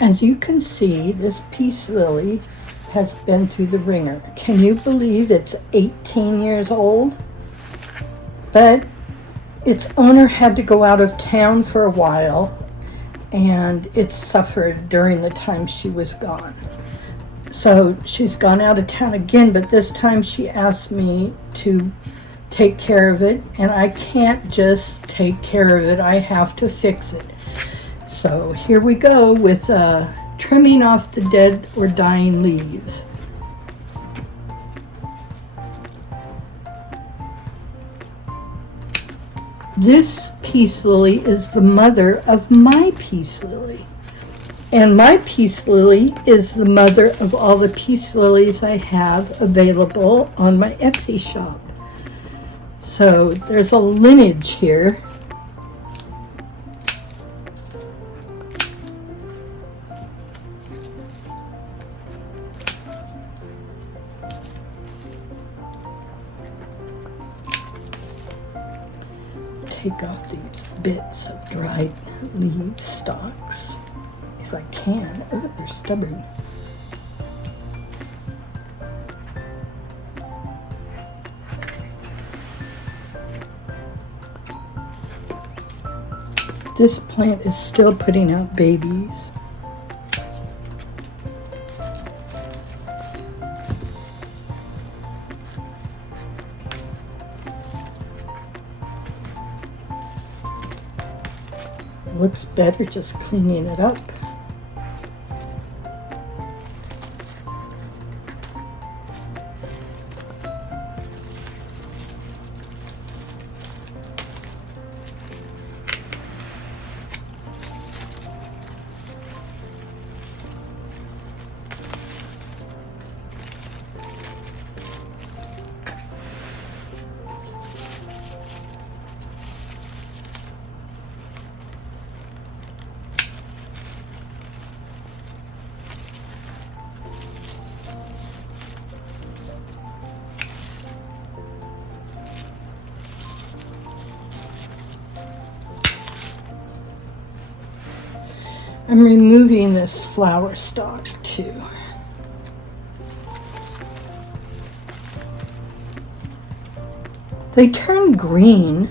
As you can see, this peace lily has been through the ringer. Can you believe it's 18 years old? But its owner had to go out of town for a while, and it suffered during the time she was gone. So she's gone out of town again, but this time she asked me to take care of it, and I can't just take care of it. I have to fix it. So here we go with trimming off the dead or dying leaves. This peace lily is the mother of my peace lily. And my peace lily is the mother of all the peace lilies I have available on my Etsy shop. So there's a lineage here. Take off these bits of dried leaf stalks if I can. Oh, they're stubborn. This plant is still putting out babies. Looks better just cleaning it up. I'm removing this flower stalk too. They turn green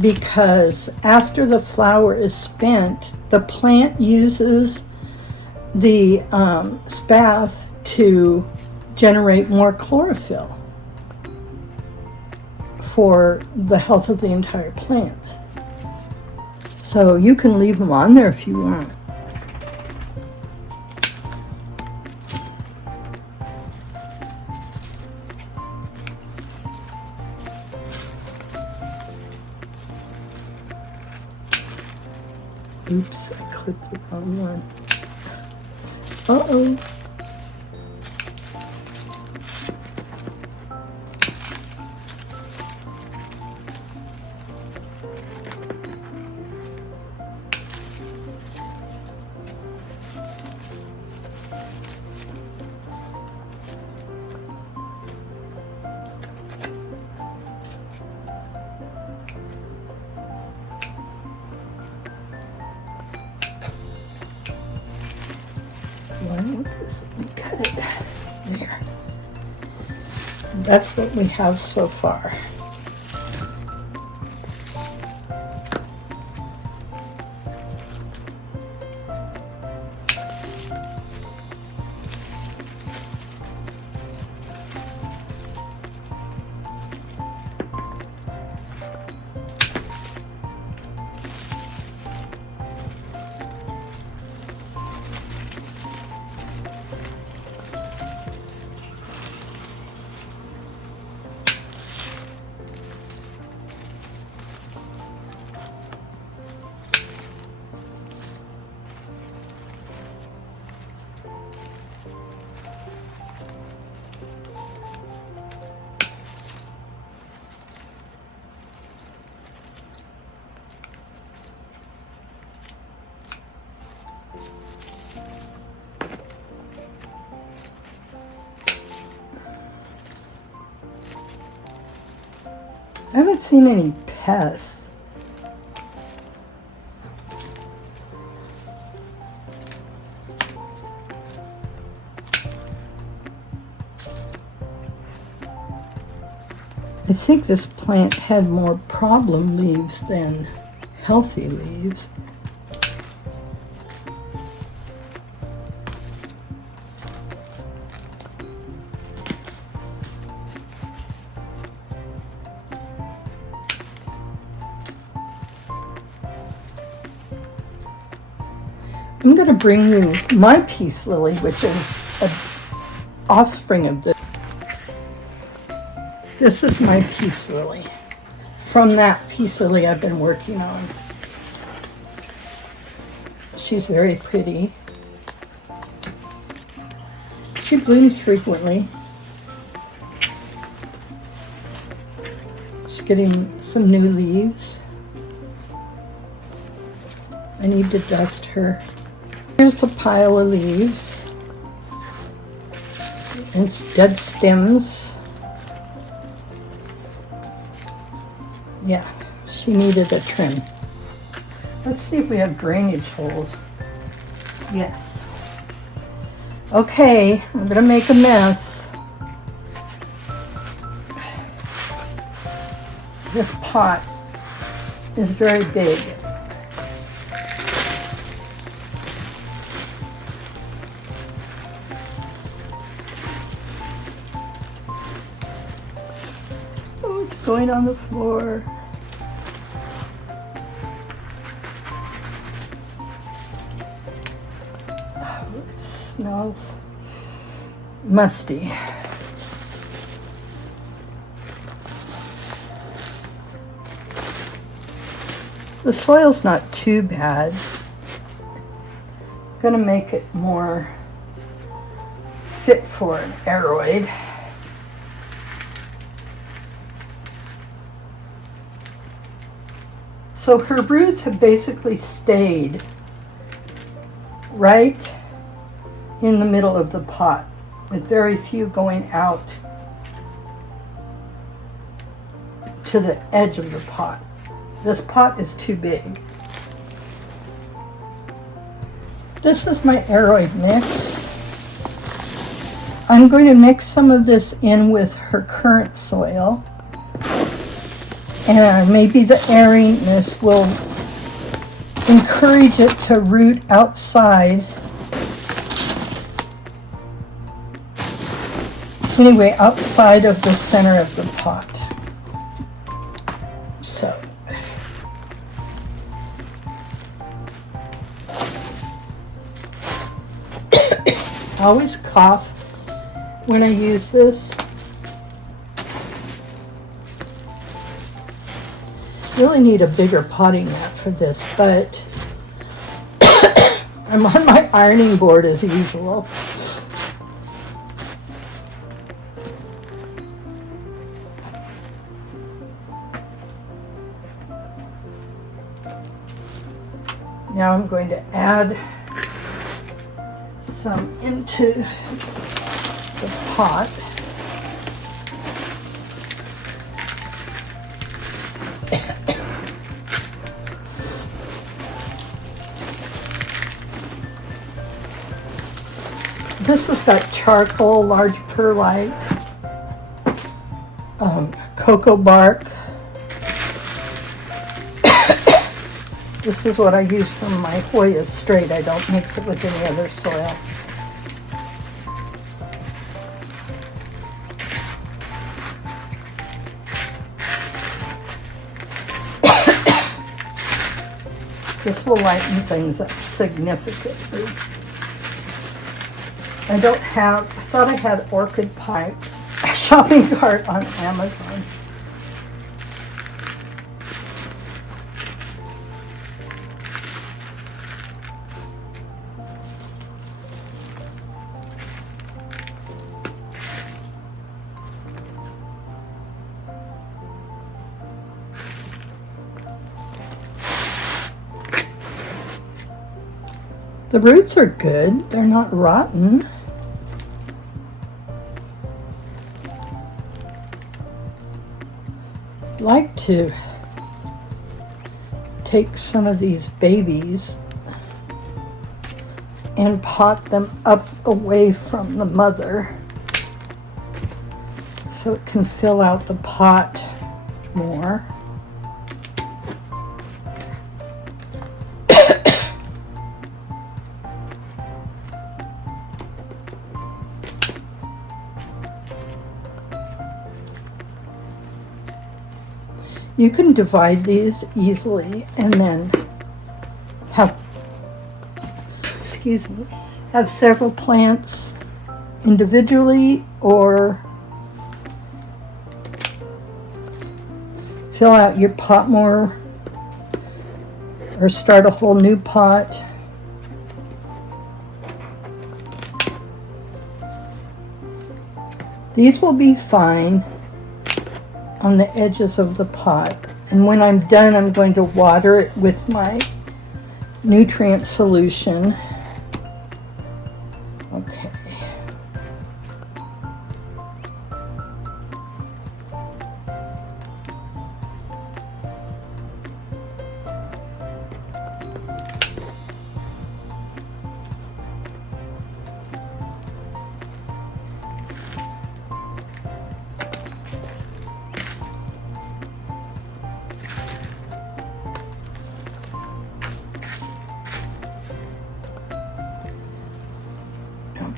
because after the flower is spent, the plant uses the spathe to generate more chlorophyll for the health of the entire plant. So you can leave them on there if you want. Oops, I clipped the wrong one. Uh-oh. Why don't this cut it there? That's what we have so far. I haven't seen any pests. I think this plant had more problem leaves than healthy leaves. I'm going to bring you my peace lily, which is an offspring of this. This is my peace lily. From that peace lily I've been working on. She's very pretty. She blooms frequently. She's getting some new leaves. I need to dust her. Here's the pile of leaves. And it's dead stems. Yeah, she needed a trim. Let's see if we have drainage holes. Yes. Okay, I'm gonna make a mess. This pot is very big. Oh, it's going on the floor. Smells musty. The soil's not too bad. I'm gonna make it more fit for an aroid. So her roots have basically stayed right in the middle of the pot, with very few going out to the edge of the pot. This pot is too big. This is my aroid mix. I'm going to mix some of this in with her current soil, and maybe the airiness will encourage it to root outside. Anyway, outside of the center of the pot. So, I always cough when I use this. Really need a bigger potting mat for this, but I'm on my ironing board as usual. Now I'm going to add some into the pot. This has got charcoal, large perlite, cocoa bark. This is what I use from my Hoya straight. I don't mix it with any other soil. This will lighten things up significantly. I thought I had orchid pipes, a shopping cart on Amazon. The roots are good, they're not rotten. I'd like to take some of these babies and pot them up away from the mother so it can fill out the pot more. You can divide these easily and then have, have several plants individually, or fill out your pot more, or start a whole new pot. These will be fine on the edges of the pot, and when I'm done, I'm going to water it with my nutrient solution. Okay.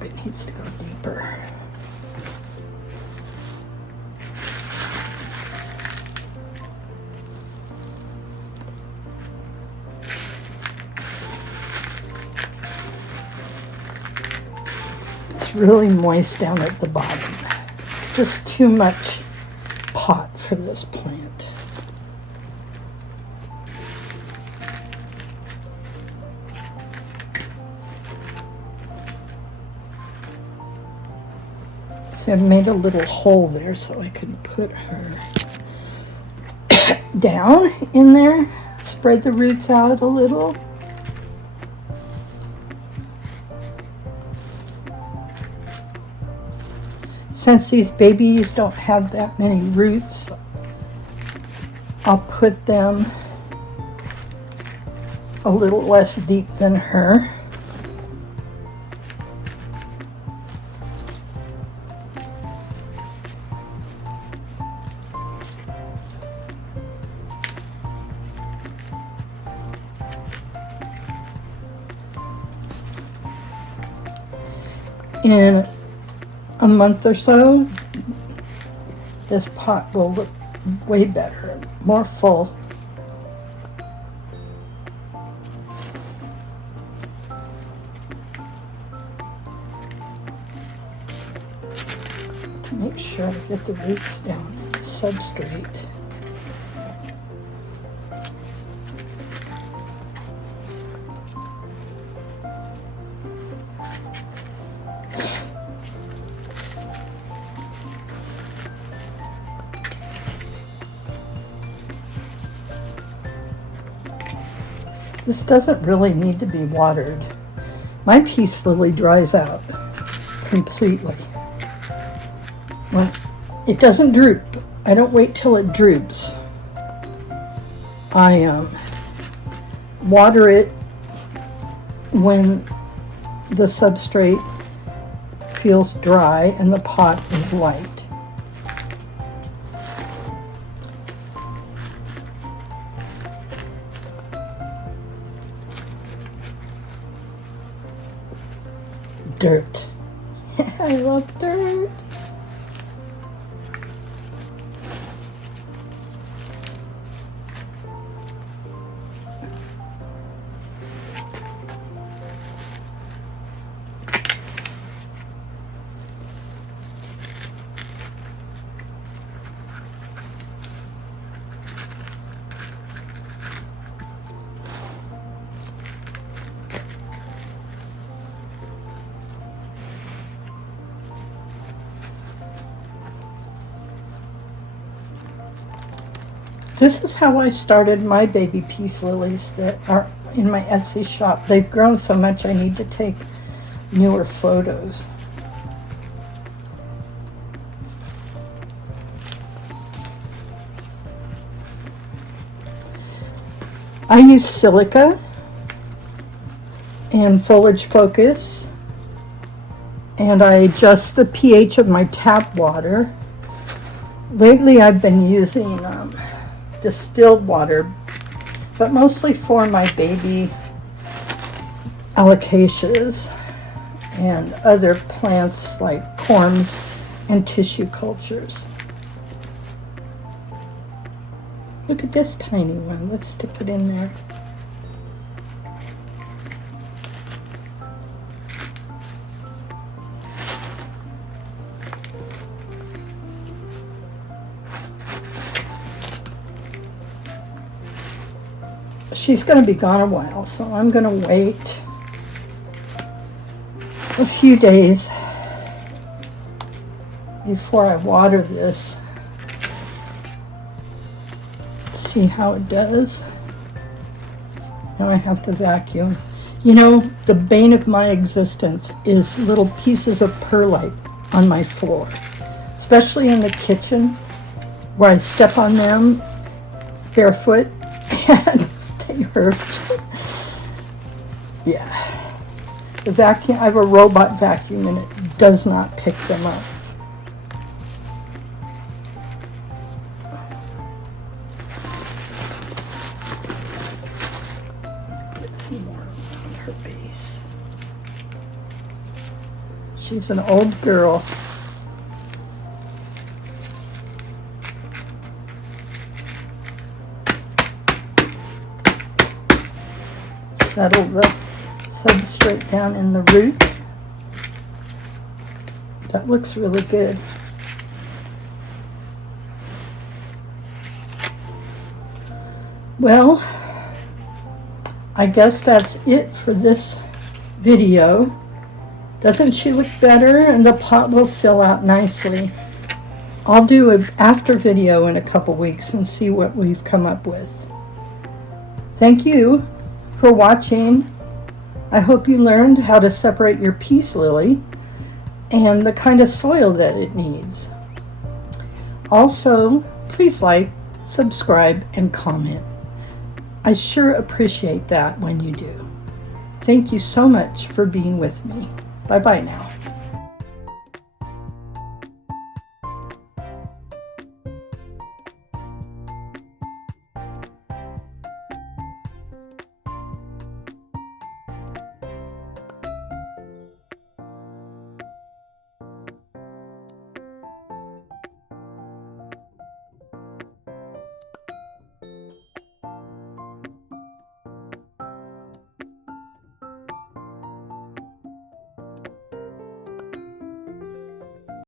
It needs to go deeper. It's really moist down at the bottom. It's just too much pot for this plant. So I've made a little hole there so I can put her down in there, spread the roots out a little. Since these babies don't have that many roots, I'll put them a little less deep than her. In a month or so, this pot will look way better, more full. To make sure I get the roots down in the substrate. This doesn't really need to be watered. My peace lily dries out completely. Well, it doesn't droop. I don't wait till it droops. I water it when the substrate feels dry and the pot is light. Dirt. I love dirt. This is how I started my baby peace lilies that are in my Etsy shop. They've grown so much I need to take newer photos. I use silica and foliage focus, and I adjust the pH of my tap water Lately I've been using distilled water, but mostly for my baby alocasias and other plants like corms and tissue cultures. Look at this tiny one. Let's stick it in there. She's going to be gone a while, so I'm going to wait a few days before I water this. See how it does. Now I have to vacuum. You know, the bane of my existence is little pieces of perlite on my floor, especially in the kitchen where I step on them barefoot and they hurt. Yeah. The vacuum, I have a robot vacuum and it does not pick them up. Get some more on her base. She's an old girl. Settle the substrate down in the roots. That looks really good. Well, I guess that's it for this video. Doesn't she look better? And the pot will fill out nicely. I'll do an after video in a couple weeks and see what we've come up with. Thank you for watching. I hope you learned how to separate your peace lily and the kind of soil that it needs. Also, please like, subscribe, and comment. I sure appreciate that when you do. Thank you so much for being with me. Bye-bye now.